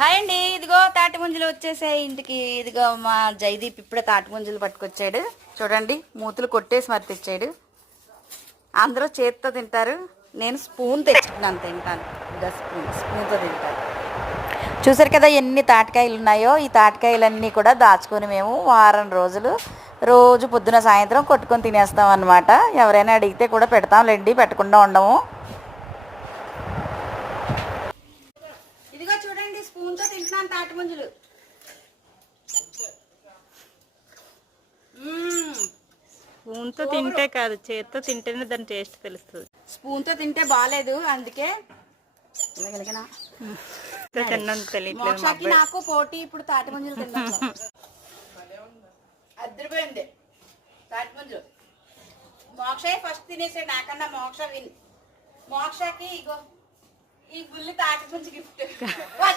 Hi అండి, ఇదిగో తాటి ముంజలు వచ్చేసాయి ఇంటికి. ఇదిగో మా జైదీప్ ఇప్పుడే తాటి ముంజలు పట్టుకొచ్చాడు. చూడండి, మూతులు కొట్టేసి మరి తెచ్చాడు. అందరూ చేతితో తింటారు, నేను స్పూన్ తెచ్చుకున్నాను, తింటాను. ఇదిగో స్పూన్తో తింటాను. చూసారు కదా ఎన్ని తాటికాయలు ఉన్నాయో. ఈ తాటికాయలన్నీ కూడా దాచుకొని మేము వారం రోజులు రోజు పొద్దున సాయంత్రం కొట్టుకొని తినేస్తాం అన్నమాట. ఎవరైనా అడిగితే కూడా పెడతాం లేండి, పెట్టకుండా ఉండము. ఇదిగో చూడండి, స్పూన్తో తింటున్నాను తాటి ముంజలు. స్పూన్తో తింటే కాదు, చేత్తో తింటేనే దాని టేస్ట్ తెలుస్తుంది. స్పూన్తో తింటే బాగాలేదు, అందుకే తిన్నాను తెలియట్లేదు. మోక్షకి నాకు పోటీ ఇప్పుడు తాటి ముంజలు తిన్నాను. అద్దరిపోయింది తాటి ముంజలు. మోక్ష ఫస్ట్ తినేసాడు, నాకన్నా మోక్ష విన్. మోక్షకి ఇగో ఈ గుల్లి తాటి ముంజు గిఫ్ట్.